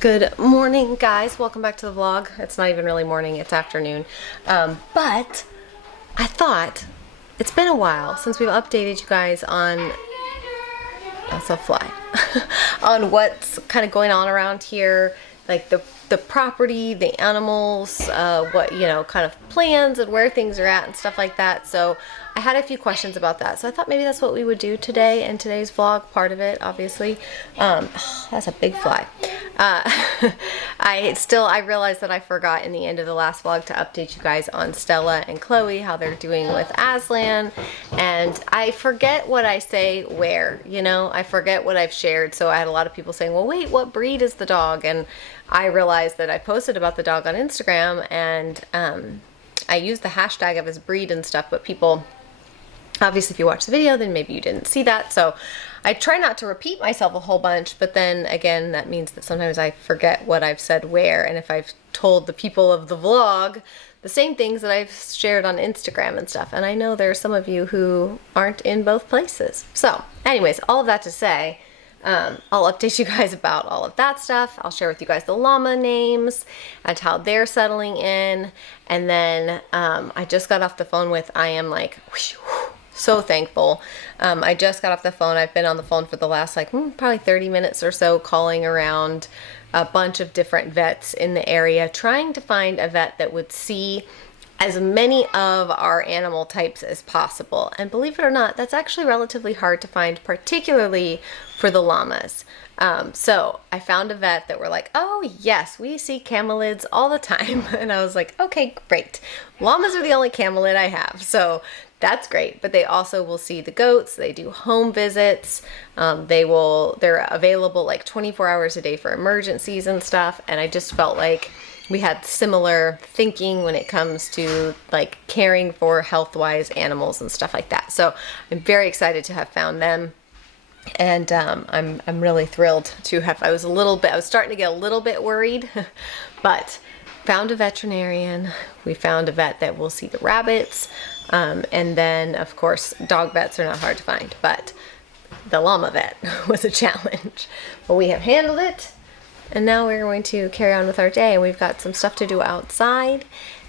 Good morning, guys. Welcome back to the vlog. It's not even really morning, it's afternoon. But I thought it's been a while since we've updated you guys on, that's a fly, on what's kind of going on around here, like the property, the animals, what, you know, kind of plans and where things are at and stuff like that. So I had a few questions about that. So I thought maybe that's what we would do today in today's vlog, part of it, obviously. That's a big fly. I realized that I forgot in the end of the last vlog to update you guys on Stella and Chloe, how they're doing with Aslan. And I forget what I say where, you know, I forget what I've shared. So I had a lot of people saying, well, wait, what breed is the dog? And I realized that I posted about the dog on Instagram, and I used the hashtag of his breed and stuff, but people, obviously if you watch the video, then maybe you didn't see that. So I try not to repeat myself a whole bunch, but then again, that means that sometimes I forget what I've said where, and if I've told the people of the vlog the same things that I've shared on Instagram and stuff. And I know there are some of you who aren't in both places. So anyways, all of that to say, I'll update you guys about all of that stuff. I'll share with you guys the llama names and how they're settling in. And then I just got off the phone with, I am like, so thankful. I just got off the phone. I've been on the phone for the last like probably 30 minutes or so, calling around a bunch of different vets in the area, trying to find a vet that would see as many of our animal types as possible. And believe it or not, that's actually relatively hard to find, particularly for the llamas. So I found a vet that were like, oh yes, we see camelids all the time. And I was like, okay, great. Llamas are the only camelid I have. So that's great. But they also will see the goats. They do home visits. They're available like 24 hours a day for emergencies and stuff. And I just felt like we had similar thinking when it comes to like caring for health-wise animals and stuff like that. So I'm very excited to have found them. And I'm really thrilled to have, I was starting to get a little bit worried, but found a veterinarian. We found a vet that will see the rabbits. And then of course, dog vets are not hard to find, but the llama vet was a challenge. But we have handled it. And now we're going to carry on with our day. We've got some stuff to do outside.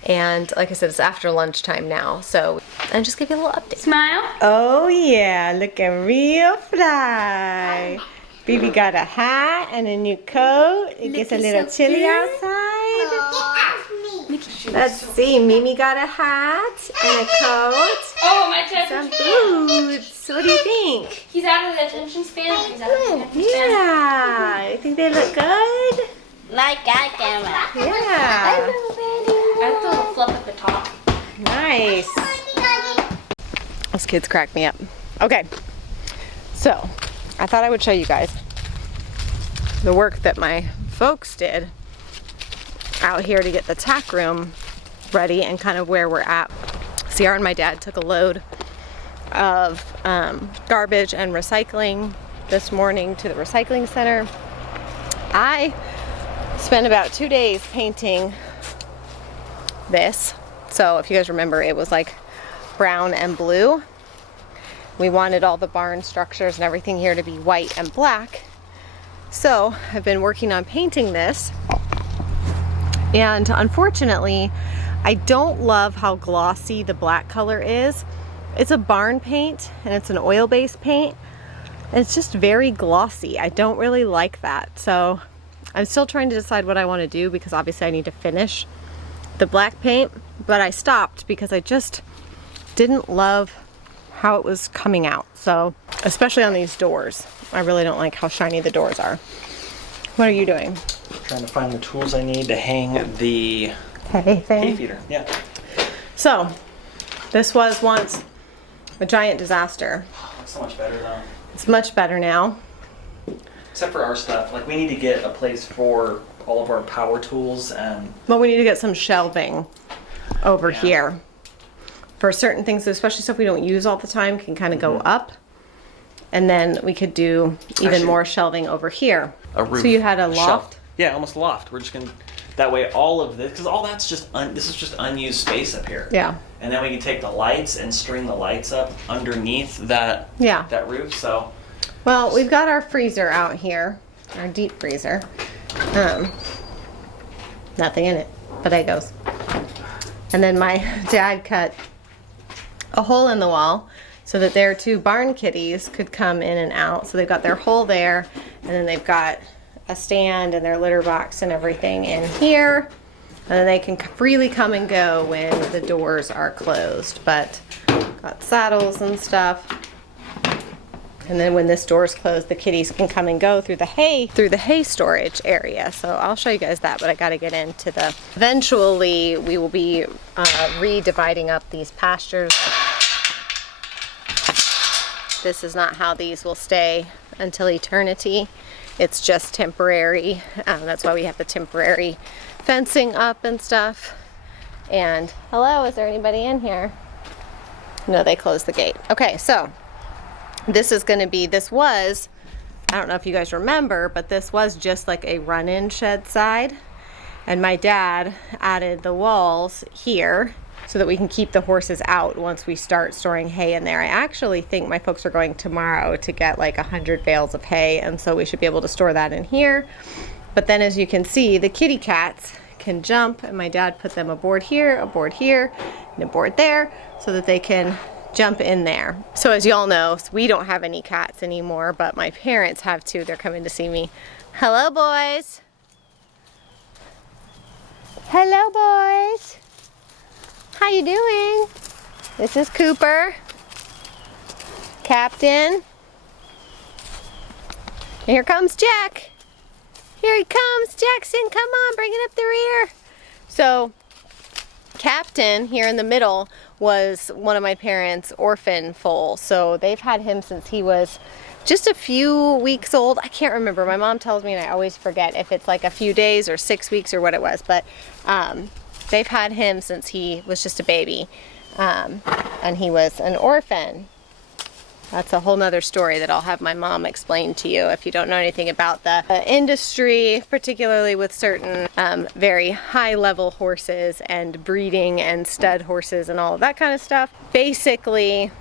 And like I said, it's after lunchtime now. So I'll just give you a little update. Smile. Oh yeah, looking real fly. Baby got a hat and a new coat. It gets a little chilly outside. Let's see, Mimi got a hat and a coat. Oh, my some boots. What do you think? He's out of the attention span. Yeah, I think they look good. Like I can. Yeah. I have the little fluff at the top. Nice. Those kids crack me up. Okay, so I thought I would show you guys the work that my folks did out here to get the tack room ready and kind of where we're at. Sierra and my dad took a load of garbage and recycling this morning to the recycling center. I spent about 2 days painting this. So if you guys remember, it was like brown and blue. We wanted all the barn structures and everything here to be white and black. So I've been working on painting this. And unfortunately, I don't love how glossy the black color is. It's a barn paint and it's an oil-based paint. And it's just very glossy. I don't really like that. So I'm still trying to decide what I want to do because obviously I need to finish the black paint. But I stopped because I just didn't love how it was coming out. So, especially on these doors. I really don't like how shiny the doors are. What are you doing? Trying to find the tools I need to hang the hay feeder. Yeah. So, this was once a giant disaster. It's so much better though. It's much better now. Except for our stuff. Like we need to get a place for all of our power tools and... Well, we need to get some shelving over here. For certain things, especially stuff we don't use all the time, can kind of go up. And then we could do even more shelving over here. A roof. So you had a loft? Shelf. Yeah, almost a loft. We're just gonna, that way all of this, because all that's just, this is just unused space up here. Yeah. And then we can take the lights and string the lights up underneath that, that roof, so. Well, we've got our freezer out here, our deep freezer. Nothing in it but Egos. And then my dad cut a hole in the wall so that their 2 barn kitties could come in and out. So they've got their hole there, and then they've got a stand and their litter box and everything in here. And then they can freely come and go when the doors are closed. But got saddles and stuff. And then when this door is closed, the kitties can come and go through the hay storage area. So I'll show you guys that, but I got to get into the... Eventually, we will be re-dividing up these pastures. This is not how these will stay until eternity. It's just temporary. That's why we have the temporary fencing up and stuff. And hello, is there anybody in here? No, they closed the gate. Okay, so this is going to be, this was, I don't know if you guys remember, but this was just like a run-in shed side. And my dad added the walls here so that we can keep the horses out once we start storing hay in there. I actually think my folks are going tomorrow to get like 100 bales of hay, and so we should be able to store that in here. But then as you can see, the kitty cats can jump, and my dad put them aboard here, and aboard there, so that they can jump in there. So as y'all know, we don't have any cats anymore, but my parents have 2. They're coming to see me. Hello, boys. Hello, boys. How you doing? This is Cooper, Captain. And here comes Jack. Here he comes, Jackson. Come on, bring it up the rear. So Captain here in the middle was one of my parents' orphan foals. So they've had him since he was just a few weeks old. I can't remember. My mom tells me and I always forget if it's like a few days or 6 weeks or what it was. But they've had him since he was just a baby. And he was an orphan. That's a whole nother story that I'll have my mom explain to you if you don't know anything about the industry, particularly with certain very high-level horses and breeding and stud horses and all of that kind of stuff. Basically,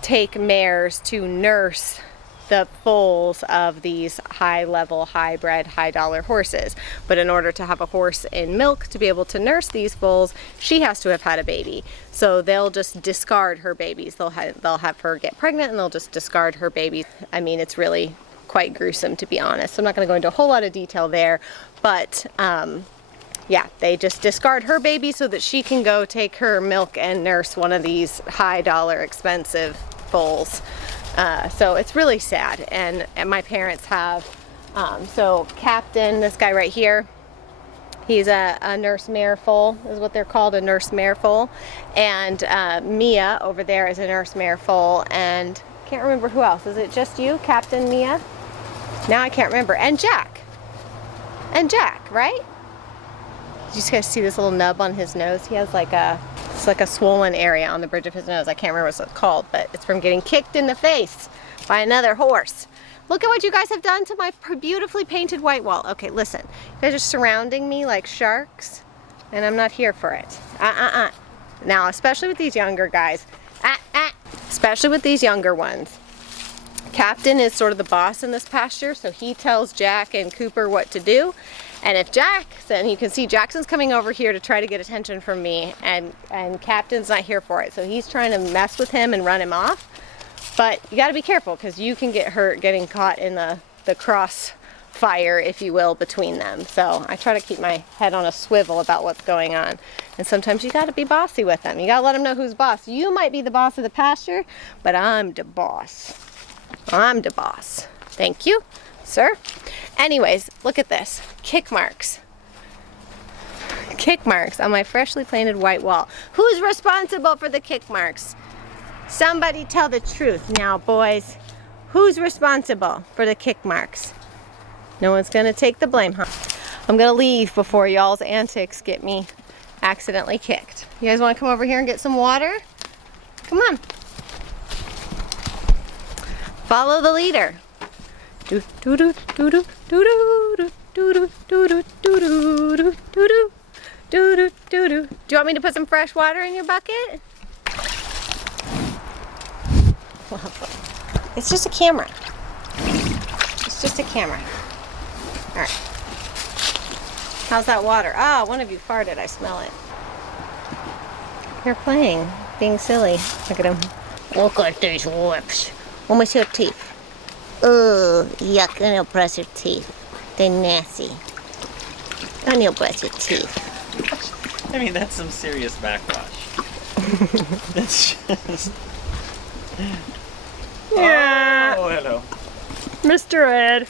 take mares to nurse the foals of these high-level, high-bred, high-dollar horses. But in order to have a horse in milk to be able to nurse these foals, she has to have had a baby. So they'll just discard her babies. They'll have her get pregnant and they'll just discard her babies. I mean, it's really quite gruesome, to be honest. So I'm not going to go into a whole lot of detail there, but yeah, they just discard her baby so that she can go take her milk and nurse one of these high-dollar, expensive foals. So it's really sad, and my parents have, so Captain, this guy right here, he's a nurse mare foal, is what they're called, a nurse mare foal, and Mia over there is a nurse mare foal, and can't remember who else. Is it just you, Captain Mia? Now I can't remember, and Jack, right? Did you guys see this little nub on his nose? He has like it's like a swollen area on the bridge of his nose. I can't remember what it's called, but it's from getting kicked in the face by another horse. Look at what you guys have done to my beautifully painted white wall. Okay, listen. You guys are surrounding me like sharks, and I'm not here for it. Now, especially with these younger guys. Especially with these younger ones. Captain is sort of the boss in this pasture, so he tells Jack and Cooper what to do. And if Jackson, you can see Jackson's coming over here to try to get attention from me, and Captain's not here for it. So he's trying to mess with him and run him off. But you gotta be careful because you can get hurt getting caught in the crossfire, if you will, between them. So I try to keep my head on a swivel about what's going on. And sometimes you gotta be bossy with them. You gotta let them know who's boss. You might be the boss of the pasture, but I'm the boss. I'm the boss. Thank you, sir. Anyways, look at this. Kick marks. Kick marks on my freshly painted white wall. Who's responsible for the kick marks? Somebody tell the truth now, boys. Who's responsible for the kick marks? No one's gonna take the blame, huh? I'm gonna leave before y'all's antics get me accidentally kicked. You guys wanna come over here and get some water? Come on. Follow the leader. Do do do do do do do do do do do do do do do do do. Do you want me to put some fresh water in your bucket? It's just a camera. It's just a camera. All right. How's that water? Ah, one of you farted. I smell it. They're playing, being silly. Look at them. Look at these lips. Let me see your teeth. Oh, yuck. I'm gonna brush your teeth. They're nasty. I'm gonna brush your teeth. I mean, that's some serious backwash. That's just... Yeah. Oh, hello. Mr. Ed.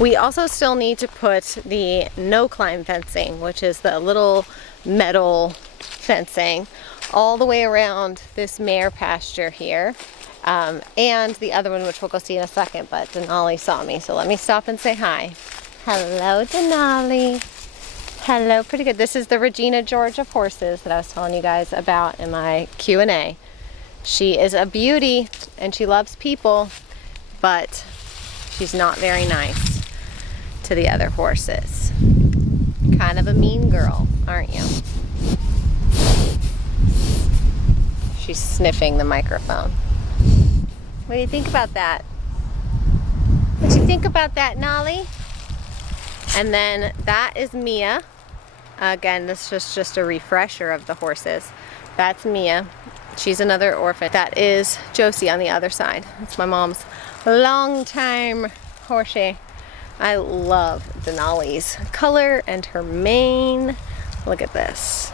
We also still need to put the no climb fencing, which is the little metal fencing, all the way around this mare pasture here. And the other one, which we'll go see in a second, but Denali saw me, so let me stop and say hi. Hello, Denali. Hello, pretty good. This is the Regina George of horses that I was telling you guys about in my Q&A. She is a beauty, and she loves people, but she's not very nice to the other horses. Kind of a mean girl, aren't you? She's sniffing the microphone. What do you think about that? What do you think about that, Nolly? And then that is Mia. Again, this is just a refresher of the horses. That's Mia. She's another orphan. That is Josie on the other side. That's my mom's long-time horsey. I love Denali's color and her mane. Look at this.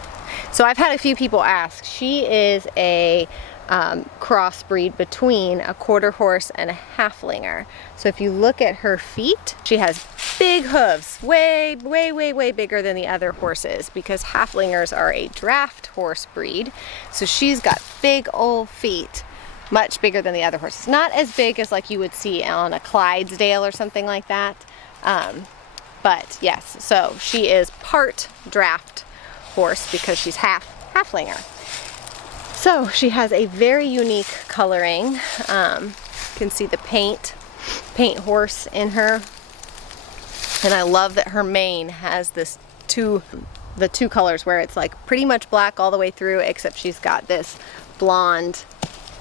So I've had a few people ask. She is a crossbreed between a quarter horse and a halflinger. So if you look at her feet, she has big hooves, way bigger than the other horses, because halflingers are a draft horse breed. So she's got big old feet, much bigger than the other horses. Not as big as like you would see on a Clydesdale or something like that. But yes, so she is part draft horse because she's halflinger. So she has a very unique coloring. You can see the paint horse in her. And I love that her mane has the two colors where it's like pretty much black all the way through, except she's got this blonde,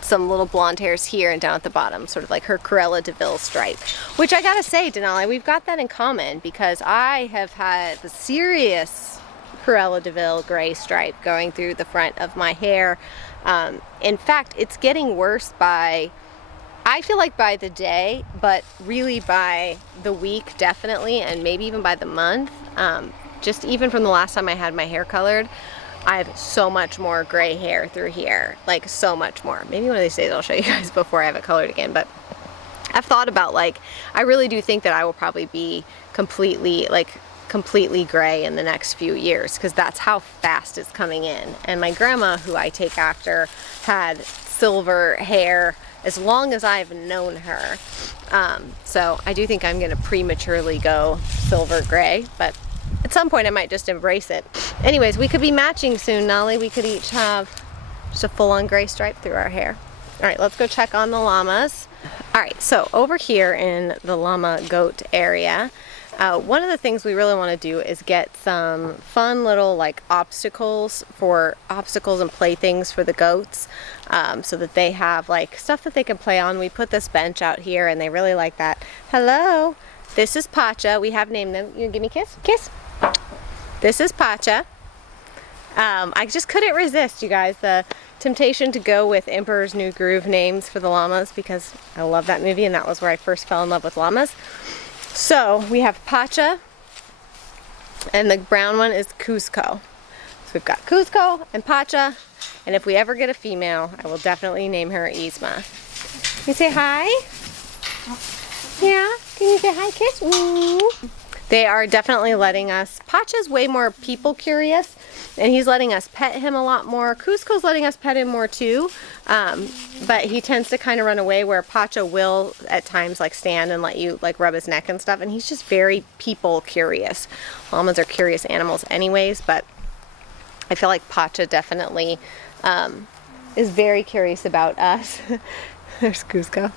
some little blonde hairs here and down at the bottom, sort of like her Cruella de Vil stripe. Which I gotta say, Denali, we've got that in common, because I have had the serious Cruella de Vil gray stripe going through the front of my hair. In fact, it's getting worse by, I feel like by the day, but really by the week definitely, and maybe even by the month. Just even from the last time I had my hair colored, I have so much more gray hair through here, like so much more. Maybe one of these days I'll show you guys before I have it colored again, but I've thought about, like, I really do think that I will probably be completely gray in the next few years, because that's how fast it's coming in. And my grandma, who I take after, had silver hair as long as I've known her. So I do think I'm gonna prematurely go silver gray, but at some point I might just embrace it. Anyways, we could be matching soon, Nolly. We could each have just a full-on gray stripe through our hair. All right, let's go check on the llamas. All right, so over here in the llama goat area, one of the things we really want to do is get some fun little like obstacles and playthings for the goats, so that they have like stuff that they can play on. We put this bench out here and they really like that. Hello, this is Pacha. We have named them. You gonna give me a kiss? Kiss. This is Pacha. I just couldn't resist, you guys, the temptation to go with Emperor's New Groove names for the llamas, because I love that movie and that was where I first fell in love with llamas. So we have Pacha, and the brown one is Cusco. So we've got Cusco and Pacha, and if we ever get a female, I will definitely name her Yzma. Can you say hi? Yeah? Can you say hi, kiss? Ooh. They are definitely letting us, Pacha's way more people curious, and he's letting us pet him a lot more. Cusco's letting us pet him more too, but he tends to kind of run away, where Pacha will at times like stand and let you like rub his neck and stuff, and he's just very people curious. Llamas are curious animals anyways, but I feel like Pacha definitely is very curious about us. There's Cusco.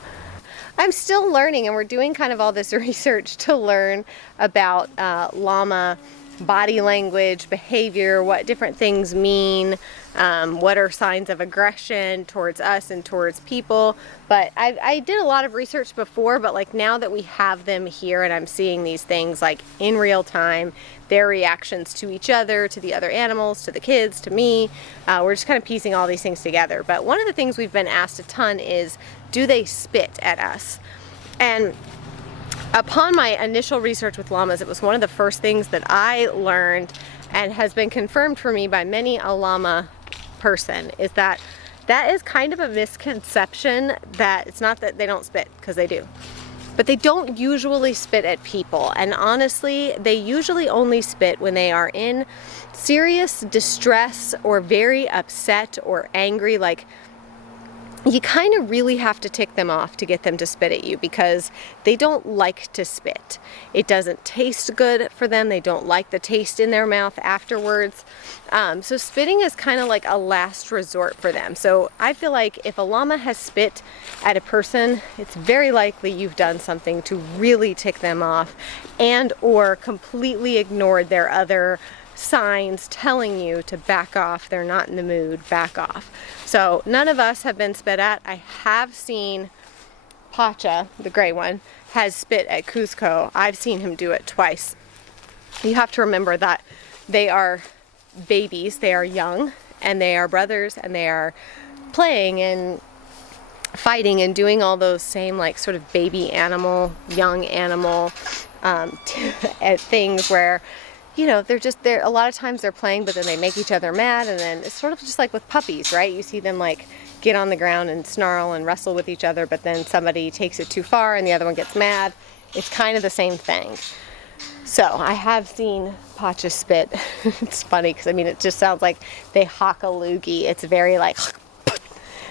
I'm still learning, and we're doing kind of all this research to learn about llama body language, behavior, what different things mean, what are signs of aggression towards us and towards people. But I did a lot of research before, but like now that we have them here and I'm seeing these things like in real time, their reactions to each other, to the other animals, to the kids, to me, we're just kind of piecing all these things together. But one of the things we've been asked a ton is, do they spit at us? And upon my initial research with llamas, it was one of the first things that I learned and has been confirmed for me by many a llama person, is that is kind of a misconception, that it's not that they don't spit, because they do. But they don't usually spit at people. And honestly, they usually only spit when they are in serious distress or very upset or angry. Like, you kind of really have to tick them off to get them to spit at you, because they don't like to spit. It doesn't taste good for them. They don't like the taste in their mouth afterwards. So spitting is kind of like a last resort for them. So I feel like if a llama has spit at a person, it's very likely you've done something to really tick them off, and or completely ignored their other signs telling you to back off. They're not in the mood, back off. So none of us have been spit at. I have seen Pacha, the gray one, has spit at Cusco. I've seen him do it twice. You have to remember that they are babies, they are young, and they are brothers, and they are playing and fighting and doing all those same like sort of baby animal, young animal things where, you know, they're a lot of times they're playing, but then they make each other mad, and then it's sort of just like with puppies, right? You see them like get on the ground and snarl and wrestle with each other, but then somebody takes it too far and the other one gets mad. It's kind of the same thing. So I have seen Pacha spit. It's funny because I mean it just sounds like they hawk a loogie. It's very like,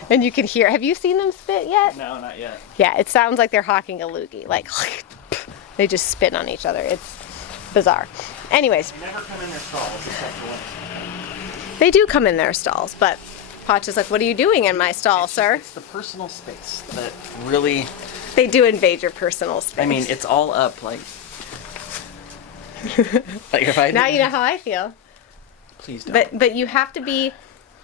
and you can hear. Have you seen them spit yet? No, not yet. Yeah, it sounds like they're hawking a loogie. Like they just spit on each other. It's bizarre. Anyways, They never come in their stalls except for when they do come in their stalls, but Pacha's like, what are you doing in my stall, sir? it's the personal space that really, They do invade your personal space. I mean, it's all up, like if I now you know how I feel. Please don't. But you have to be,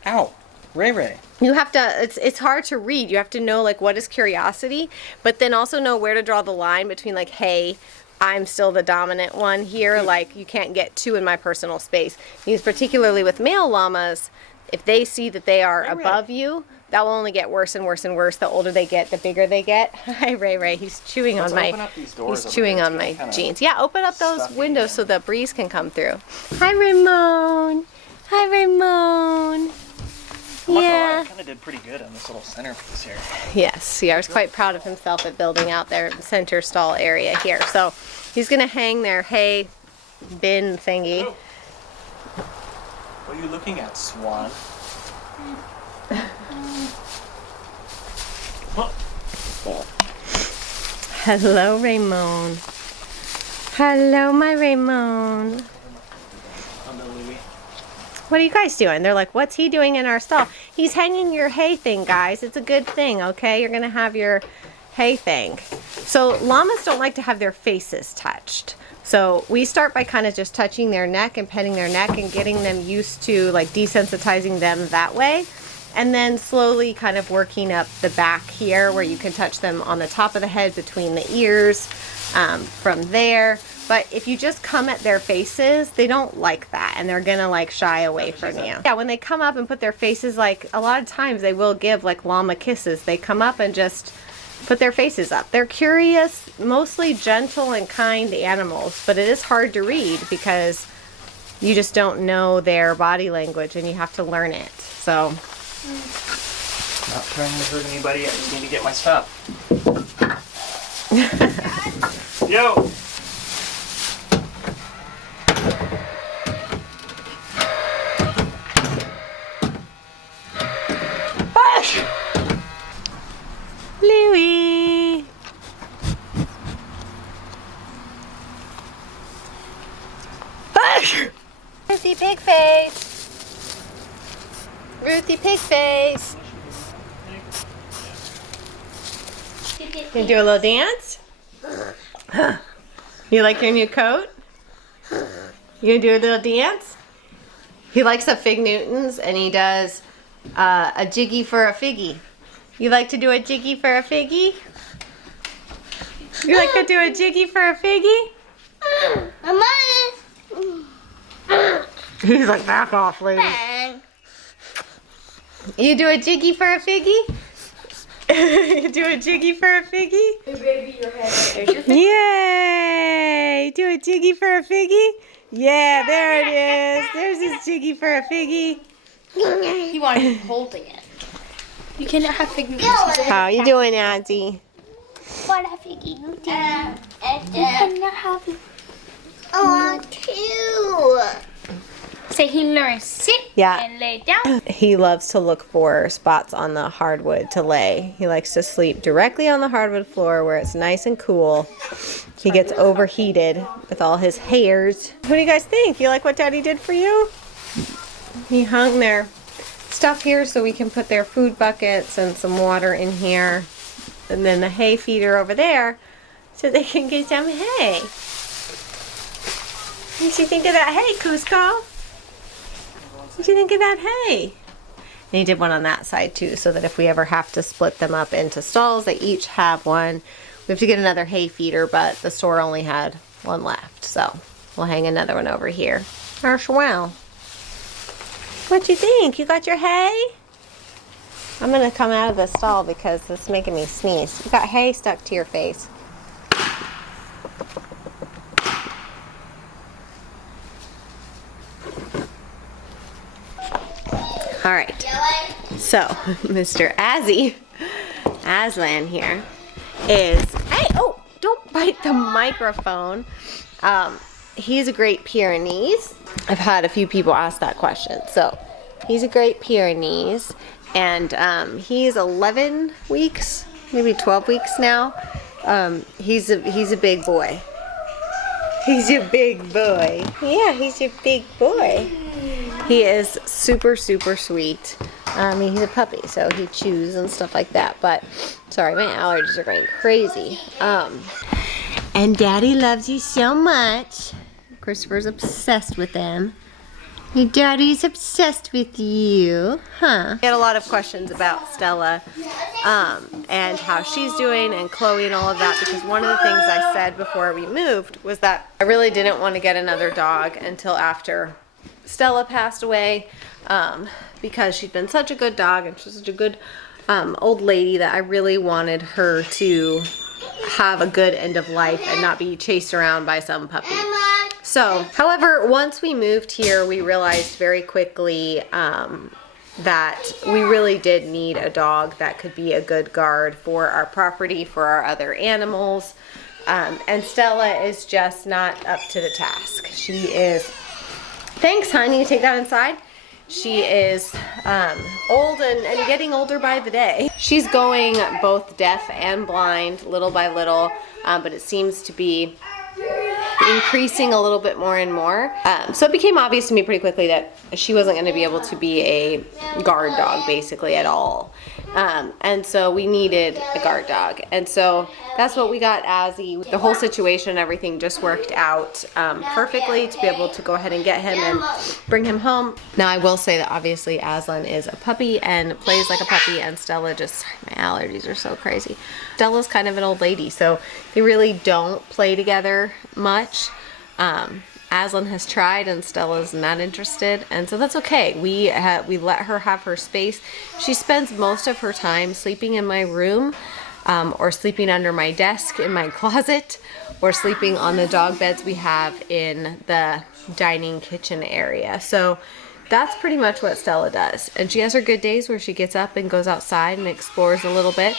Ow, Ray Ray. you have to, it's hard to read. You have to know like what is curiosity, but then also know where to draw the line between like, hey, I'm still the dominant one here, like you can't get too in my personal space. Because particularly with male llamas, if they see that they are above you, that will only get worse and worse and worse. The older they get, the bigger they get. Hi, Ray Ray. He's chewing on my. Open up these doors He's over chewing there. on It's my kinda jeans. Yeah, open up those stuffy. windows so the breeze can come through. Hi, Ramon. Hi, Ramon. Yeah. Kind of did pretty good on this little centerpiece here. Yes, yeah, I was quite proud of himself at building out their center stall area here. So he's gonna hang their hay bin thingy. Oh. What are you looking at, Swan? Oh. Hello, Ramon. Hello, my Ramon. On the Louie. What are you guys doing? They're like, what's he doing in our stall? He's hanging your hay thing, guys. It's a good thing, okay? You're gonna have your hay thing. So llamas don't like to have their faces touched. So we start by kind of just touching their neck and petting their neck and getting them used to like desensitizing them that way. And then slowly kind of working up the back here where you can touch them on the top of the head between the ears from there. But if you just come at their faces, they don't like that and they're gonna like shy away from you. Yeah, when they come up and put their faces, like a lot of times they will give like llama kisses. They come up and just put their faces up. They're curious, mostly gentle and kind animals, but it is hard to read because you just don't know their body language and you have to learn it. So. Not trying to hurt anybody. I just need to get my stuff. Yo. Louie. Ruthie Pigface. Ruthie Pigface. Gonna do a little dance? You like your new coat? You gonna do a little dance? He likes the Fig Newtons and he does a jiggy for a figgy. You like to do a jiggy for a figgy? You like to do a jiggy for a figgy? He's like, back off, lady. You do a jiggy for a figgy? You do a jiggy for a figgy? Hey baby, your head. There's your figgy. Yay! Do a jiggy for a figgy? Yeah, there it is. There's his jiggy for a figgy. He wanted me holding it. You cannot have figgy. How you doing, Auntie? What a figgy. You cannot have it. I want to. Say he learns sit and lay down. He loves to look for spots on the hardwood to lay. He likes to sleep directly on the hardwood floor where it's nice and cool. He gets overheated with all his hairs. What do you guys think? You like what Daddy did for you? He hung their stuff here so we can put their food buckets and some water in here. And then the hay feeder over there so they can get some hay. What do you think of that hay, Cusco? What do you think of that hay? And he did one on that side too, so that if we ever have to split them up into stalls, they each have one. We have to get another hay feeder, but the store only had one left, so we'll hang another one over here. Well, what you think? You got your hay? I'm gonna come out of the stall because it's making me sneeze. You got hay stuck to your face. All right, so Mr. Aslan here is, hey, oh, don't bite the microphone. He's a Great Pyrenees. I've had a few people ask that question. So he's a Great Pyrenees, and he's 11 weeks, maybe 12 weeks now. He's a big boy. He's a big boy. Yeah, he's a big boy. He is super, super sweet. I mean, he's a puppy, so he chews and stuff like that. But, sorry, my allergies are going crazy. And Daddy loves you so much. Christopher's obsessed with him. Your daddy's obsessed with you, huh? We had a lot of questions about Stella and how she's doing and Chloe and all of that, because one of the things I said before we moved was that I really didn't want to get another dog until after Stella passed away, because she'd been such a good dog and she's such a good old lady that I really wanted her to have a good end of life and not be chased around by some puppy. So, however, once we moved here, we realized very quickly that we really did need a dog that could be a good guard for our property, for our other animals. And Stella is just not up to the task. She is, thanks honey, you take that inside. She is old and getting older by the day. She's going both deaf and blind little by little, but it seems to be increasing a little bit more and more. So it became obvious to me pretty quickly that she wasn't going to be able to be a guard dog basically at all. And so we needed a guard dog. And so that's what we got Azzy. The whole situation and everything just worked out perfectly to be able to go ahead and get him and bring him home. Now I will say that obviously Aslan is a puppy and plays like a puppy, and Stella just, my allergies are so crazy. Stella's kind of an old lady, so they really don't play together much. Aslan has tried and Stella's not interested, and so that's okay. We let her have her space. She spends most of her time sleeping in my room, or sleeping under my desk in my closet, or sleeping on the dog beds we have in the dining kitchen area. So that's pretty much what Stella does. And she has her good days where she gets up and goes outside and explores a little bit,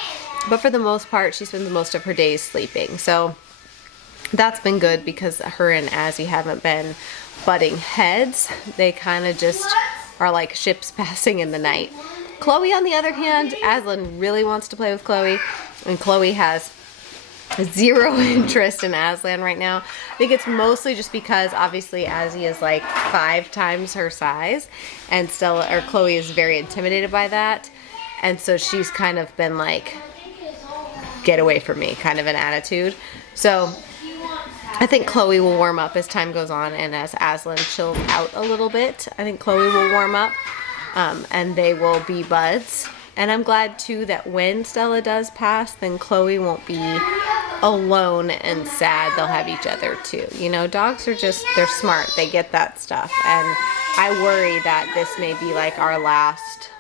but for the most part she spends most of her days sleeping. So that's been good because her and Azzy haven't been butting heads. They kind of just are like ships passing in the night. Chloe, on the other hand, Aslan really wants to play with Chloe, and Chloe has zero interest in Aslan right now. I think it's mostly just because obviously Azzy is like 5 times her size, and Chloe is very intimidated by that, and so she's kind of been like, get away from me kind of an attitude. So I think Chloe will warm up as time goes on, and as Aslan chills out a little bit, I think Chloe will warm up, and they will be buds. And I'm glad too that when Stella does pass, then Chloe won't be alone and sad. They'll have each other too. You know, dogs are just, they're smart. They get that stuff. And I worry that this may be like our last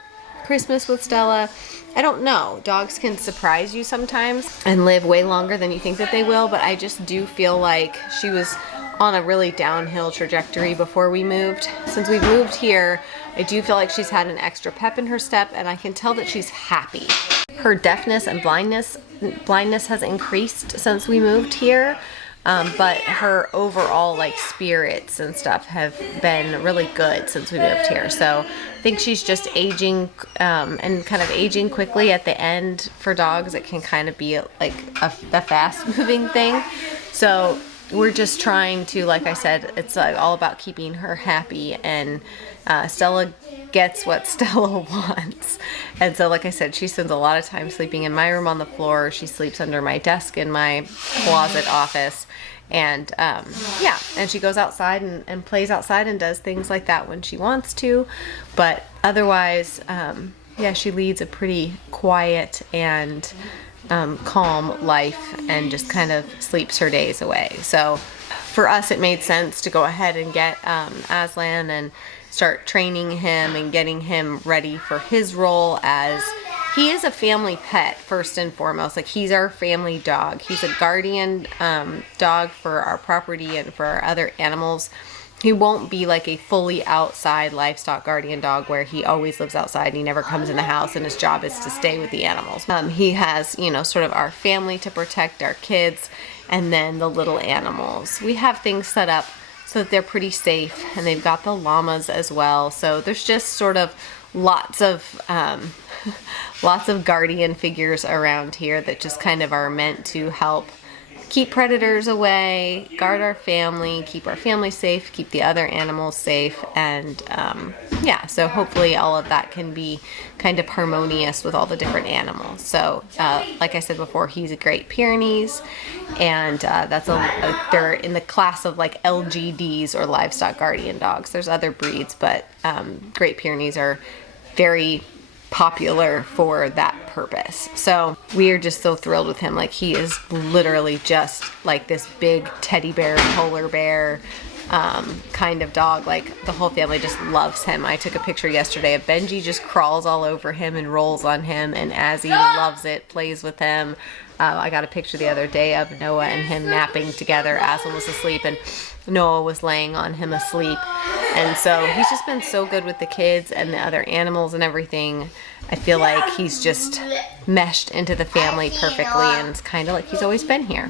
Christmas with Stella. I don't know. Dogs can surprise you sometimes and live way longer than you think that they will, but I just do feel like she was on a really downhill trajectory before we moved. Since we've moved here, I do feel like she's had an extra pep in her step, and I can tell that she's happy. Her deafness and blindness has increased since we moved here, but her overall like spirits and stuff have been really good since we moved here. So I think she's just aging, and kind of aging quickly at the end. For dogs, it can kind of be like a fast moving thing. So we're just trying to, like I said, it's like all about keeping her happy, and Stella gets what Stella wants. And so, like I said, she spends a lot of time sleeping in my room on the floor. She sleeps under my desk in my closet office. And yeah, and she goes outside and plays outside and does things like that when she wants to. But otherwise, yeah, she leads a pretty quiet and calm life, and just kind of sleeps her days away. So for us, it made sense to go ahead and get Aslan and start training him and getting him ready for his role, as he is a family pet first and foremost. Like, he's our family dog. He's a guardian dog for our property and for our other animals. He won't be like a fully outside livestock guardian dog where he always lives outside and he never comes in the house and his job is to stay with the animals. He has, you know, sort of our family to protect, our kids, and then the little animals. We have things set up so that they're pretty safe, and they've got the llamas as well. So there's just sort of lots of lots of guardian figures around here that just kind of are meant to help keep predators away, guard our family, keep our family safe, keep the other animals safe, and yeah, so hopefully all of that can be kind of harmonious with all the different animals. So like I said before, he's a Great Pyrenees, and that's they're in the class of like LGDs, or livestock guardian dogs. There's other breeds, but Great Pyrenees are very popular for that purpose. So we are just so thrilled with him. Like, he is literally just like this big teddy bear, polar bear kind of dog. Like, the whole family just loves him. I took a picture yesterday of Benji just crawls all over him and rolls on him, and Azzy loves it, plays with him. I got a picture the other day of Noah and him napping together. Aslan was asleep and Noah was laying on him asleep. And so he's just been so good with the kids and the other animals and everything. I feel like he's just meshed into the family perfectly, and it's kind of like he's always been here.